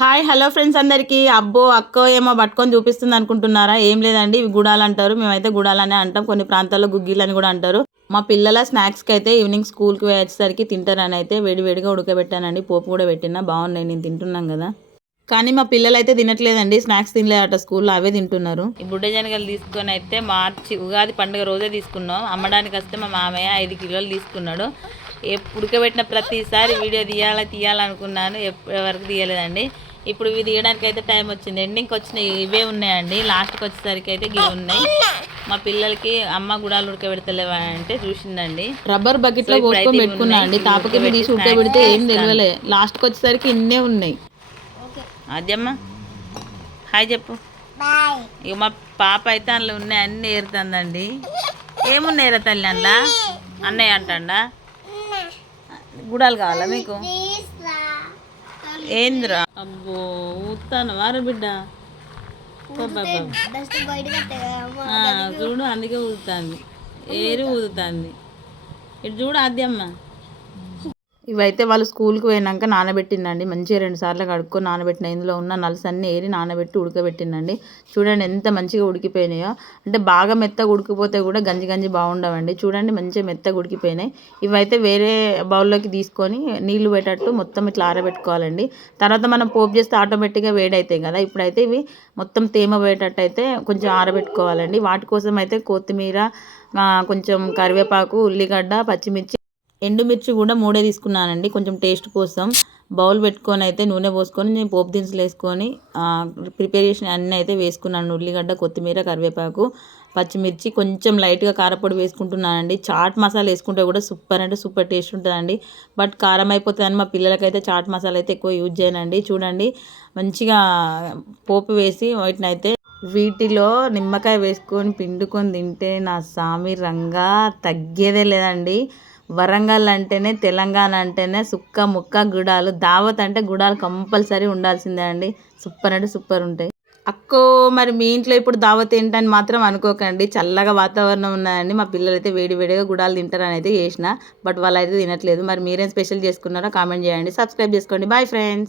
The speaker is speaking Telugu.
హాయ్ హలో ఫ్రెండ్స్ అందరికీ. అబ్బో అక్కో ఏమో పట్టుకొని చూపిస్తుంది అనుకుంటున్నారా? ఏం లేదండి, ఇవి గుడాలు అంటారు. మేమైతే గుడాలనే అంటాం, కొన్ని ప్రాంతాల్లో గుగ్గిలని కూడా అంటారు. మా పిల్లల స్నాక్స్కి అయితే ఈవినింగ్ స్కూల్కి వచ్చేసరికి తింటారని అయితే వేడివేడిగా ఉడకబెట్టానండి. పోపు కూడా పెట్టినా, బాగున్నాయి, నేను తింటున్నాం కదా. కానీ మా పిల్లలు అయితే తినట్లేదండి, స్నాక్స్ తినలేదట స్కూల్లో, అవే తింటున్నారు. ఈ బుడ్డ శనగలు తీసుకొని అయితే మార్చి ఉగాది పండుగ రోజే తీసుకున్నాం. అమ్మడానికి వస్తే మా మామయ్య 5 కిలోలు తీసుకున్నాడు. ఉడకబెట్టిన ప్రతిసారి వీడియో తీయాలనుకున్నాను, ఎప్పటి వరకు తీయలేదండి. ఇప్పుడు ఇవి తీయడానికి అయితే టైం వచ్చింది. ఎండింగ్కి వచ్చినాయి ఇవే ఉన్నాయండి. లాస్ట్కి వచ్చేసరికి అయితే ఇవి ఉన్నాయి. మా పిల్లలకి అమ్మ గుడాలు ఉడకబెడతలేవా అంటే చూసిందండి. రబ్బర్ బకెట్లో పోసుకొని పెట్టుకున్నా అండి, తాపకి తీసి ఉడకబెడితే ఏం తెలియలే. లాస్ట్కి వచ్చేసరికి ఇన్నే ఉన్నాయి. అదేమ్మ హాయ్ చెప్పు. ఇక మా పాప అయితే అందులో ఉన్నాయి అన్నీ ఏరుతుందండి. ఏమున్నాయి రా తల్లి అందులో? అన్నయ్య అంటండా గుడాలు కావాలా మీకు? ఏంద్రా అబ్బో ఊతాను వారు బిడ్డ, చూడు అందుకే ఊదుతుంది, ఏరి ఊదుతుంది. ఇటు చూడు అద్దెమ్మ. ఇవైతే వాళ్ళు స్కూల్కి పోయినాక నానబెట్టిందండి, మంచిగా 2 సార్లు కడుక్కొని నానబెట్టిన. ఇందులో ఉన్న నలుసు అన్నీ ఏరి నానబెట్టి ఉడకబెట్టిందండి. చూడండి ఎంత మంచిగా ఉడికిపోయినాయో. అంటే బాగా మెత్తగా ఉడికిపోతే కూడా గంజి గంజి బాగుండవండి. చూడండి మంచిగా మెత్తగా ఉడికిపోయినాయి. ఇవైతే వేరే బౌల్లోకి తీసుకొని నీళ్లు పెట్టేటట్టు మొత్తం ఇట్లా ఆరబెట్టుకోవాలండి. తర్వాత మనం పోపు చేస్తే ఆటోమేటిక్గా వేడవుతాయి కదా. ఇప్పుడైతే ఇవి మొత్తం తేమ పోయేటట్టు అయితే కొంచెం ఆరబెట్టుకోవాలండి. వాటి కోసం అయితే కొత్తిమీర, కొంచెం కరివేపాకు, ఉల్లిగడ్డ, పచ్చిమిర్చి, ఎండుమిర్చి కూడా 3 తీసుకున్నానండి కొంచెం టేస్ట్ కోసం. బౌల్ పెట్టుకొని అయితే నూనె పోసుకొని నేను పోపు దినుసులు వేసుకొని ప్రిపేర్ చేసిన అన్నీ అయితే వేసుకున్నాను. ఉల్లిగడ్డ, కొత్తిమీర, కరివేపాకు, పచ్చిమిర్చి, కొంచెం లైట్గా కారపొడి వేసుకుంటున్నానండి. చాట్ మసాలా వేసుకుంటే కూడా సూపర్ అంటే సూపర్ టేస్ట్ ఉంటుందండి. బట్ కారం అయిపోతుందని మా పిల్లలకైతే చాట్ మసాలా అయితే ఎక్కువ యూజ్ చేయనండి. చూడండి మంచిగా పోపు వేసి వీటిలో నిమ్మకాయ వేసుకొని పిండుకొని తింటే నా సామి రంగా తగ్గేదే లేదండి. వరంగల్ అంటేనే, తెలంగాణ అంటేనే సుక్క ముక్క గుడాలు. దావత్ అంటే గుడాలు కంపల్సరీ ఉండాల్సిందే అండి. సూపర్ అంటే సూపర్ ఉంటాయి. అక్కో మరి మీ ఇంట్లో ఇప్పుడు దావత్ ఏంటని మాత్రం అనుకోకండి, చల్లగా వాతావరణం ఉన్నదండి. మా పిల్లలు అయితే వేడి వేడిగా గుడాలు తింటారని అయితే చేసిన, బట్ వాళ్ళు అయితే తినట్లేదు. మరి మీరేం స్పెషల్ చేసుకున్నారో కామెంట్ చేయండి, సబ్స్క్రైబ్ చేసుకోండి. Bye friends.